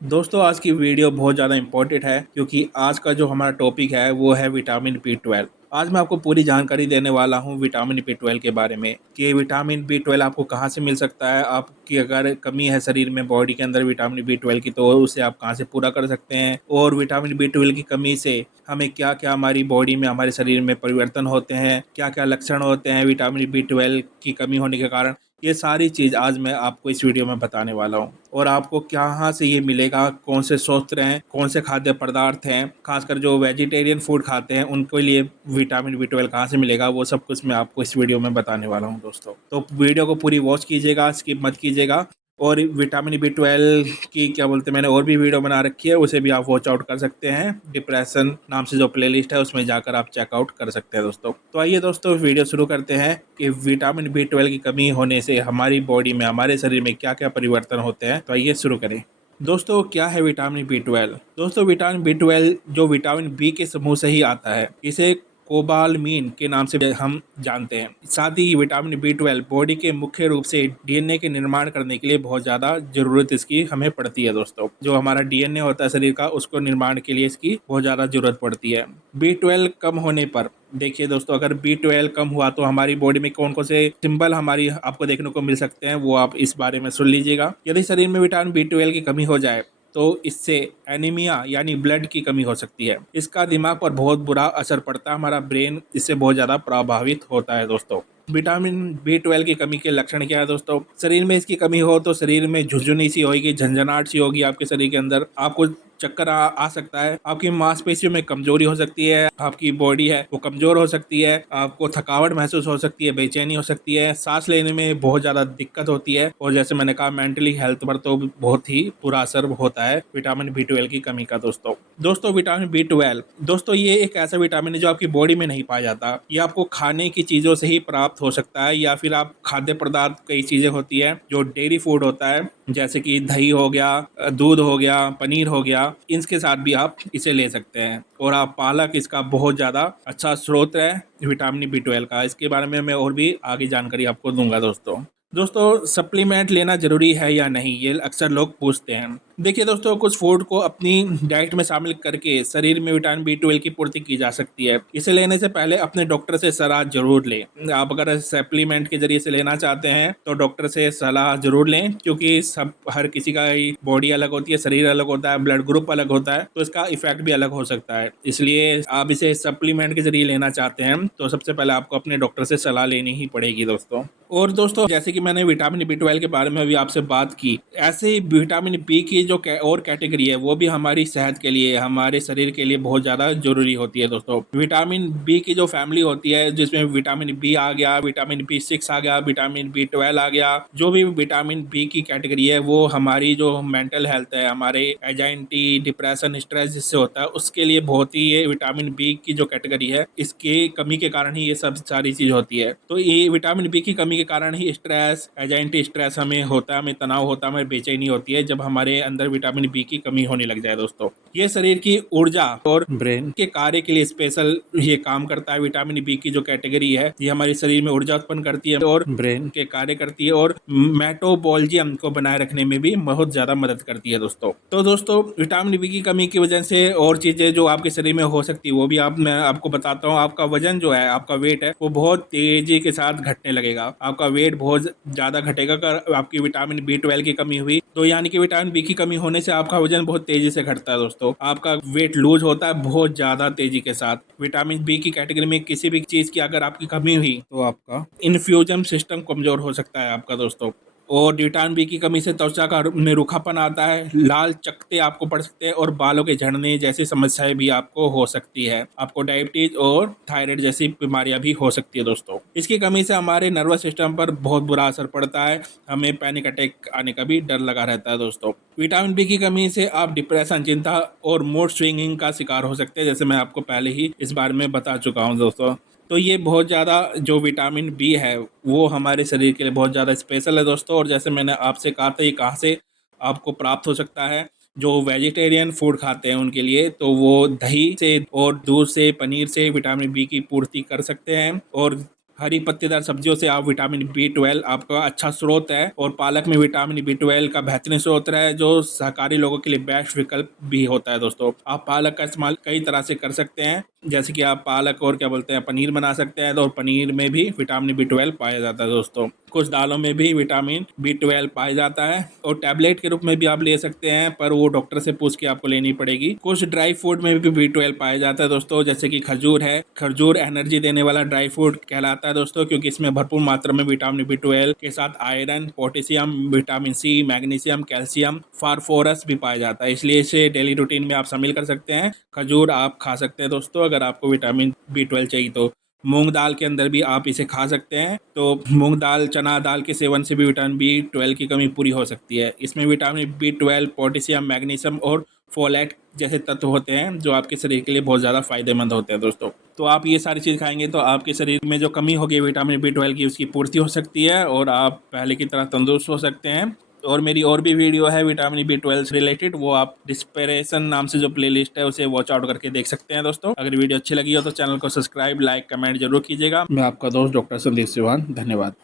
दोस्तों आज की वीडियो बहुत ज़्यादा इम्पोर्टेंट है क्योंकि आज का जो हमारा टॉपिक है वो है विटामिन बी 12। आज मैं आपको पूरी जानकारी देने वाला हूँ विटामिन बी 12 के बारे में कि विटामिन बी 12 आपको कहाँ से मिल सकता है। आपकी अगर कमी है शरीर में बॉडी के अंदर विटामिन बी 12 की तो उसे आप कहाँ से पूरा कर सकते हैं, और विटामिन बी 12 की कमी से हमें क्या क्या हमारी बॉडी में हमारे शरीर में परिवर्तन होते हैं, क्या क्या लक्षण होते हैं विटामिन बी 12 की कमी होने के कारण। ये सारी चीज़ आज मैं आपको इस वीडियो में बताने वाला हूँ, और आपको कहाँ से ये मिलेगा, कौन से स्रोत हैं, कौन से खाद्य पदार्थ हैं, खासकर जो वेजिटेरियन फूड खाते हैं उनके लिए विटामिन बी 12 कहाँ से मिलेगा, वो सब कुछ मैं आपको इस वीडियो में बताने वाला हूँ दोस्तों। तो वीडियो को पूरी वॉच कीजिएगा, स्किप मत कीजिएगा। और विटामिन बी 12 की क्या बोलते हैं, मैंने और भी वीडियो बना रखी है, उसे भी आप वॉच आउट कर सकते हैं। डिप्रेशन नाम से जो प्लेलिस्ट है उसमें जाकर आप चेकआउट कर सकते हैं दोस्तों। तो आइए दोस्तों वीडियो शुरू करते हैं कि विटामिन बी 12 की कमी होने से हमारी बॉडी में हमारे शरीर में क्या क्या परिवर्तन होते हैं। तो आइए शुरू करें। दोस्तों क्या है विटामिन बी 12? दोस्तों विटामिन बी 12 जो विटामिन बी के समूह से ही आता है, इसे कोबालमीन के नाम से हम जानते हैं। साथ ही विटामिन बी 12 बॉडी के मुख्य रूप से डीएनए के निर्माण करने के लिए बहुत ज़्यादा ज़रूरत इसकी हमें पड़ती है दोस्तों। जो हमारा डीएनए होता है शरीर का, उसको निर्माण के लिए इसकी बहुत ज़्यादा ज़रूरत पड़ती है। बी 12 कम होने पर देखिए दोस्तों, अगर बी 12 कम हुआ तो हमारी बॉडी में कौन कौन से सिंबल हमारी आपको देखने को मिल सकते हैं, वो आप इस बारे में सुन लीजिएगा। यदि शरीर में विटामिन बी 12 की कमी हो जाए तो इससे एनीमिया यानी ब्लड की कमी हो सकती है। इसका दिमाग पर बहुत बुरा असर पड़ता है, हमारा ब्रेन इससे बहुत ज़्यादा प्रभावित होता है दोस्तों। विटामिन बी 12 की कमी के लक्षण क्या है दोस्तों? शरीर में इसकी कमी हो तो शरीर में झुंझुनी सी होगी, झंझनाहट सी होगी आपके शरीर के अंदर, आपको चक्कर आ सकता है, आपकी मांसपेशियों में कमजोरी हो सकती है, आपकी बॉडी है वो कमजोर हो सकती है, आपको थकावट महसूस हो सकती है, बेचैनी हो सकती है, सांस लेने में बहुत ज़्यादा दिक्कत होती है, और जैसे मैंने कहा मेंटली हेल्थ पर तो बहुत ही बुरा असर होता है विटामिन बी 12 की कमी का दोस्तों विटामिन बी 12 दोस्तों ये एक ऐसा विटामिन है जो आपकी बॉडी में नहीं पाया जाता। ये आपको खाने की चीज़ों से ही प्राप्त हो सकता है, या फिर आप खाद्य पदार्थ कई चीज़ें होती है जो डेयरी फूड होता है, जैसे कि दही हो गया, दूध हो गया, पनीर हो गया, इनके साथ भी आप इसे ले सकते हैं। और आप पालक इसका बहुत ज़्यादा अच्छा स्रोत है विटामिन बी 12 का। इसके बारे में मैं और भी आगे जानकारी आपको दूंगा दोस्तों सप्लीमेंट लेना जरूरी है या नहीं, ये अक्सर लोग पूछते हैं। देखिए दोस्तों, कुछ फूड को अपनी डाइट में शामिल करके शरीर में विटामिन बी 12 की पूर्ति की जा सकती है। इसे लेने से पहले अपने डॉक्टर से सलाह जरूर लें। आप अगर सप्लीमेंट के जरिए से लेना चाहते हैं तो डॉक्टर से सलाह जरूर लें, क्योंकि सब हर किसी का बॉडी अलग होती है, शरीर अलग होता है, ब्लड ग्रुप अलग होता है, तो इसका इफेक्ट भी अलग हो सकता है। इसलिए आप इसे सप्लीमेंट के जरिए लेना चाहते हैं तो सबसे पहले आपको अपने डॉक्टर से सलाह लेनी ही पड़ेगी दोस्तों। और दोस्तों जैसे कि मैंने विटामिन बी 12 के बारे में अभी आपसे बात की, ऐसे ही विटामिन बी की जो और कैटेगरी है वो भी हमारी सेहत के लिए, हमारे शरीर के लिए बहुत ज़्यादा जरूरी होती है दोस्तों। विटामिन बी की जो फैमिली होती है, जिसमें विटामिन बी आ गया, विटामिन बी 6 आ गया, विटामिन बी 12 आ गया, जो भी विटामिन बी की कैटेगरी है वो हमारी जो मेंटल हेल्थ है, हमारे एजाइटी, डिप्रेशन, स्ट्रेस जिससे होता है उसके लिए बहुत ही, ये विटामिन बी की जो कैटेगरी है इसके कमी के कारण ही ये सब सारी चीज होती है। तो ये विटामिन बी की कमी के कारण ही स्ट्रेस, एजाइटी स्ट्रेस हमें होता है, हमें तनाव होता है, हमें बेचैनी होती है जब हमारे अंदर विटामिन बी की कमी होने लग जाए दोस्तों। ये शरीर की ऊर्जा और ब्रेन के कार्य के लिए स्पेशल ये काम करता है। विटामिन बी की जो कैटेगरी है ये हमारे शरीर में ऊर्जा उत्पन्न करती है और ब्रेन के कार्य करती है, और मेटाबॉलिज्म को बनाए रखने में भी बहुत ज्यादा मदद करती है दोस्तों। तो दोस्तों विटामिन बी की कमी की वजह से और चीजें जो आपके शरीर में हो सकती है वो भी मैं आपको बताता हूँ। आपका वजन जो है, आपका वेट है, वो बहुत तेजी के साथ घटने लगेगा। आपका वेट बहुत ज्यादा घटेगा अगर आपकी विटामिन बी 12 की कमी हुई तो, यानी कि विटामिन बी की कमी होने से आपका वजन बहुत तेजी से घटता है दोस्तों। आपका वेट लूज होता है बहुत ज्यादा तेजी के साथ। विटामिन बी की कैटेगरी में किसी भी चीज की अगर आपकी कमी हुई तो आपका इन्फ्यूजन सिस्टम कमजोर हो सकता है आपका दोस्तों। और विटामिन बी की कमी से त्वचा का में रूखापन आता है, लाल चकत्ते आपको पड़ सकते हैं, और बालों के झड़ने जैसी समस्याएं भी आपको हो सकती है। आपको डायबिटीज और थायराइड जैसी बीमारियां भी हो सकती है दोस्तों। इसकी कमी से हमारे नर्वस सिस्टम पर बहुत बुरा असर पड़ता है, हमें पैनिक अटैक आने का भी डर लगा रहता है दोस्तों। विटामिन बी की कमी से आप डिप्रेशन, चिंता और मूड स्विंगिंग का शिकार हो सकते हैं, जैसे मैं आपको पहले ही इस बारे में बता चुका हूँ दोस्तों। तो ये बहुत ज़्यादा जो विटामिन बी है वो हमारे शरीर के लिए बहुत ज़्यादा स्पेशल है दोस्तों। और जैसे मैंने आपसे कहा था ये कहाँ से आपको प्राप्त हो सकता है, जो वेजिटेरियन फूड खाते हैं उनके लिए, तो वो दही से और दूध से, पनीर से विटामिन बी की पूर्ति कर सकते हैं। और हरी पत्तेदार सब्जियों से आप विटामिन B12 आपका अच्छा स्रोत है, और पालक में विटामिन B12 का बेहतरीन स्रोत है, जो शाकाहारी लोगों के लिए बेस्ट विकल्प भी होता है दोस्तों। आप पालक का इस्तेमाल कई तरह से कर सकते हैं, जैसे कि आप पालक और क्या बोलते हैं पनीर बना सकते हैं, और पनीर में भी विटामिन B12 पाया जाता है दोस्तों। कुछ दालों में भी विटामिन B12 पाया जाता है, और टैबलेट के रूप में भी आप ले सकते हैं, पर वो डॉक्टर से पूछ के आपको लेनी पड़ेगी। कुछ ड्राई फ्रूट में भी B12 पाया जाता है दोस्तों, जैसे कि खजूर है। खजूर एनर्जी देने वाला ड्राई फ्रूट कहलाता है दोस्तों, क्योंकि इसमें भरपूर मात्रा में विटामिन B12 के साथ iron, potassium, vitamin C, magnesium, calcium, phosphorus भी पाया जाता है, इसलिए इसे डेली रूटीन में आप शामिल कर सकते हैं। खजूर आप खा सकते हैं दोस्तों, अगर आपको विटामिन B12 चाहिए तो। मूंग दाल के अंदर भी आप इसे खा सकते हैं, तो मूंग दाल, चना दाल के सेवन से भी विटामिन B12 की कमी पूरी हो सकती है। इसमें विटामिन B12, पोटेशियम, मैग्नीशियम और फोलेट जैसे तत्व होते हैं, जो आपके शरीर के लिए बहुत ज़्यादा फायदेमंद होते हैं दोस्तों। तो आप ये सारी चीज़ खाएंगे तो आपके शरीर में जो कमी होगी विटामिन B12 की, उसकी पूर्ति हो सकती है, और आप पहले की तरह तंदुरुस्त हो सकते हैं। और मेरी और भी वीडियो है विटामिन B12 से रिलेटेड, वो आप डिस्पेरेशन नाम से जो प्लेलिस्ट है उसे वॉच आउट करके देख सकते हैं दोस्तों। अगर वीडियो अच्छी लगी हो तो चैनल को सब्सक्राइब, लाइक, कमेंट जरूर कीजिएगा। मैं आपका दोस्त डॉक्टर संदीप सिवान, धन्यवाद।